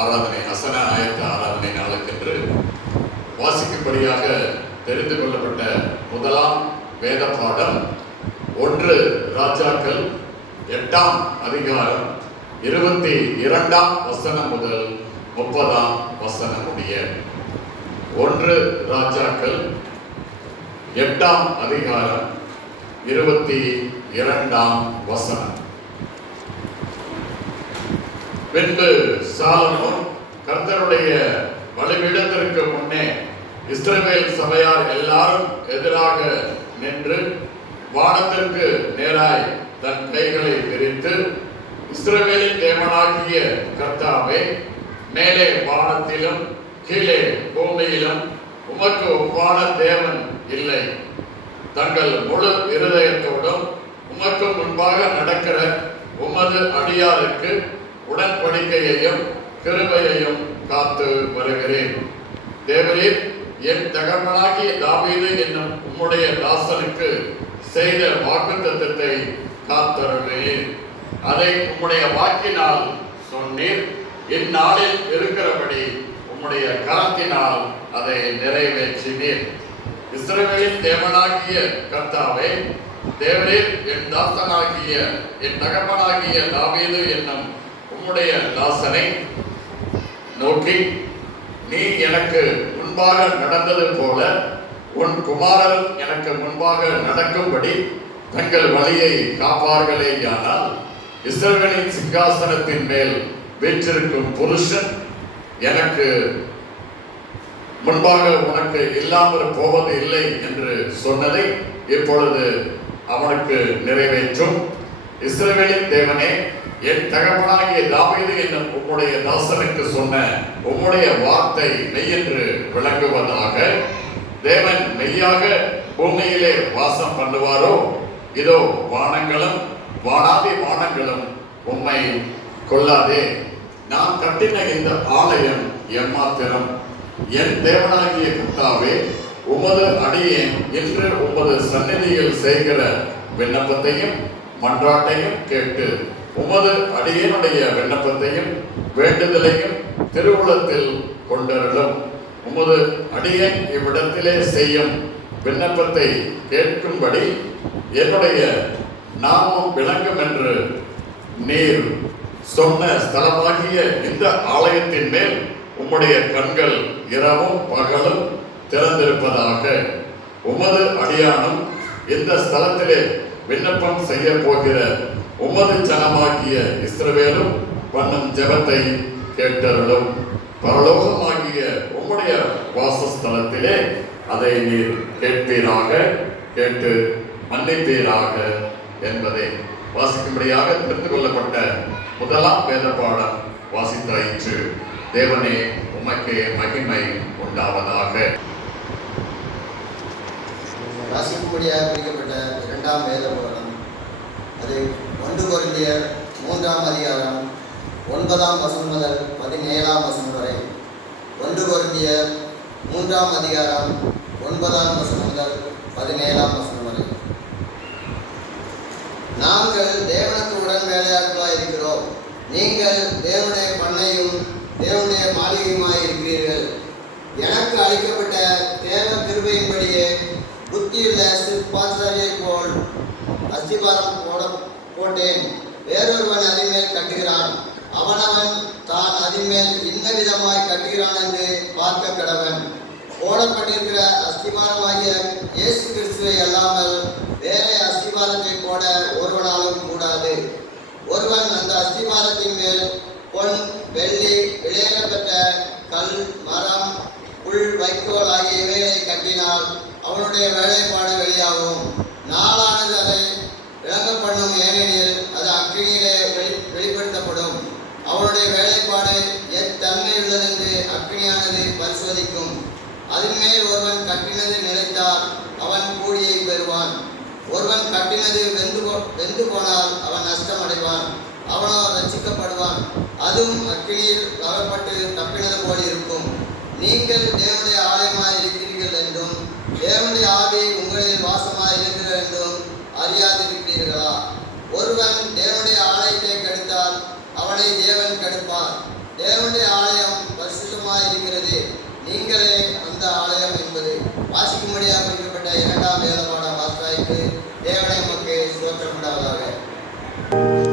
ஆராதனை அசன ஆயத்த ஆராதனை நாளுக்கென்று வாசிக்கும்படியாக தெரிந்து கொள்ளப்பட்ட முதலாம் வேத பாடம் 1 ராஜாக்கள் 8ஆம் அதிகாரம் 22ஆம் வசனம் முதல் 30ஆம் வசனம் முடிய. 1 ராஜாக்கள் 8ஆம் அதிகாரம் 22ஆம் வசனம். பின்பு சாலமோன் கர்த்தருடைய பலிபீடத்திற்கு முன்னே இஸ்ரவேல் சபையார் எல்லாரும் எதிராக நின்று வானத்திற்கு நேராய் தன் கைகளை விரித்து, இஸ்ரவேலின் தேவனாகிய கர்த்தாவே, மேலே வானத்திலும் கீழே பூமியிலும் உமக்கு ஒப்பான தேவன் இல்லை. தங்கள் முழு இருதயத்தோடும் உமக்கு முன்பாக நடக்கிற உமது அடியாருக்கு உடன்படிக்கையையும் கிருபையையும் காத்து வருகிறேன். தேவரீர் என் தகப்பனாகிய தாவீது என்னும் உம்முடைய தாசனுக்கு செய்த வாக்குத்தத்தத்தை காத்தருளீர். அதை உம்முடைய வாக்கினால் சொன்னீர். இந்நாளில் இருக்கிறபடி உம்முடைய கரத்தினால் அதை நிறைவேற்றினீர். இஸ்ரவேலின் தேவனாகிய கர்த்தாவே, தேவரீர் என் தாசனாகிய என் தகப்பனாகிய தாவீது என்னும் உம்முடைய தாசனை நோக்கி, நீ எனக்கு முன்பாக நடந்தது போல உன் குமாரர் எனக்கு முன்பாக நடக்கும்படி தங்கள் வழியை காப்பார்களேயானால், இஸ்ரவேலின் சிங்காசனத்தின் மேல் வீற்றிருக்கும் புருஷன் எனக்கு முன்பாக உனக்கு இல்லாமல் போவது இல்லை என்று சொன்னதை இப்பொழுது அவனுக்கு நிறைவேற்றும். இஸ்ரவேலின் தேவனே, என் தகப்பனாகிய தாவீது என்னும் உம்முடைய தாசனுக்கு சொன்ன உம்முடைய வார்த்தை மெய்யென்று விளங்குவதாக. தேவன் மெய்யாக பூமியிலே வாசம் பண்ணுவாரோ? இதோ வானங்களும் வானாதி வானங்களும் உம்மை கொள்ளாதே. நான் கட்டின இந்த ஆலயம் எம்மாத்திரம்? என் தேவனாகிய கர்த்தாவே, உமது அடியேன் இன்று உமது சந்நிதியில் செய்கிற விண்ணப்பத்தையும் மன்றாட்டையும் கேட்டு உமது அடியேனுடைய விண்ணப்பத்தையும் வேண்டுதலையும் திருவுளத்தில் கொண்டருளும். உமது அடியேன் இவ்விடத்திலே செய்யும் விண்ணப்பத்தை கேட்கும்படி என்னுடைய நாமம் விளங்கும் என்று நீர் சொன்ன ஸ்தலமாகிய இந்த ஆலயத்தின் மேல் உம்முடைய கண்கள் இரவும் பகலும் திறந்திருப்பதாக. உமது அடியானும் இந்த ஸ்தலத்திலே விண்ணப்பம் செய்ய போகிற உமது ஜனமாகிய இஸ்ரவேலும் பண்ணும் ஜெபத்தை கேட்டருளும். பரலோகமாகிய உம்முடைய வாசஸ்தலத்திலே அதை நீர் கேட்பீராக, கேட்டு மன்னிப்பீராக என்பதை வாசிக்கும்படியாக தெரிந்து கொள்ளப்பட்ட முதலாம் வேத பாடம் வாசித்தாயிற்று. தேவனே, உமக்கே மகிமை உண்டாவதாக. வாசிக்கும்படியாக குறிக்கப்பட்ட 2ஆம் வேத பாடம் அது 1 கொரிந்தியர் 3ஆம் அதிகாரம் 9ஆம் வசனம் முதல் 17ஆம் வசனம் வரை. 1 கொரிந்தியர் 3ஆம் அதிகாரம் 9ஆம் வசனம் முதல் 17ஆம் வசனம் வரை. நாங்கள் தேவனுக்கு உடன் வேலையாட்களாய் இருக்கிறோம். நீங்கள் தேவனுடைய பண்ணையும் தேவனுடைய மாளிகையுமாய் இருக்கிறீர்கள். எனக்கு அளிக்கப்பட்ட தேவ கிருபையின்படியே புத்தியுள்ள சிற்பாச்சாரியை போல் அஸ்திபாரம் போட்டேன். வேறொருவன் அதின்மேல் கட்டுகிறான். அவனவன் தான் அதின்மேல் இன்ன விதமாய் கட்டுகிறான் என்று பார்க்க கடவன். போடப்பட்டிருக்கிற அஸ்திபாரமாகிய இயேசு கிறிஸ்துவை அல்லாமல் வேறே அஸ்திபாரத்தை போட ஒருவனாலும் கூடாது. ஒருவன் அந்த அஸ்திபாரத்தின் மேல் பொன், வெள்ளி, விலையேறப்பட்ட கல், மரம், புல், வைக்கோல் ஆகிய இவைகளை கட்டினால் அவனுடைய வேலைப்பாடு வெளியாகும். நாளானது அதை விளங்க பண்ணும். ஏனெனில் அது அக்கினியிலே வெளிப்படுத்தப்படும். அவனுடைய வேலைப்பாடு எத்தன்மை உள்ளதென்று அக்கினியானது பரிசோதிக்கும். அதன் மேல் ஒருவன் கட்டினது நிலைத்தால் அவன் கூலியை பெறுவான். ஒருவன் கட்டினது வெந்து போனால் அவன் நஷ்டம் அடைவான். அவனோ ரட்சிக்கப்படுவான். அதுவும் அக்கினியில் அகப்பட்டு தப்பினது போல் இருக்கும். நீங்கள் தேவனுடைய ஆலயமாய் இருக்கிறீர்கள் என்றும் தேவனுடைய ஆவி உங்களில் வாசமாய் இருக்கிறது என்றும் அறியாதிருக்கிறீர்களா? ஒருவன் தேவனுடைய ஆலயத்தை கெடுத்தால் அவனை தேவன் கெடுப்பார். தேவனுடைய ஆலயம் பரிசுத்தமாய் இருக்கிறது, நீங்களே அந்த ஆலயம் என்பது வாசிக்கும்படியாக குறிக்கப்பட்ட 2ஆம் வேத பாடம் வாசித்தாய்க்கு தேவனை நமக்கு ஸ்தோத்திரம் உண்டாவதாக.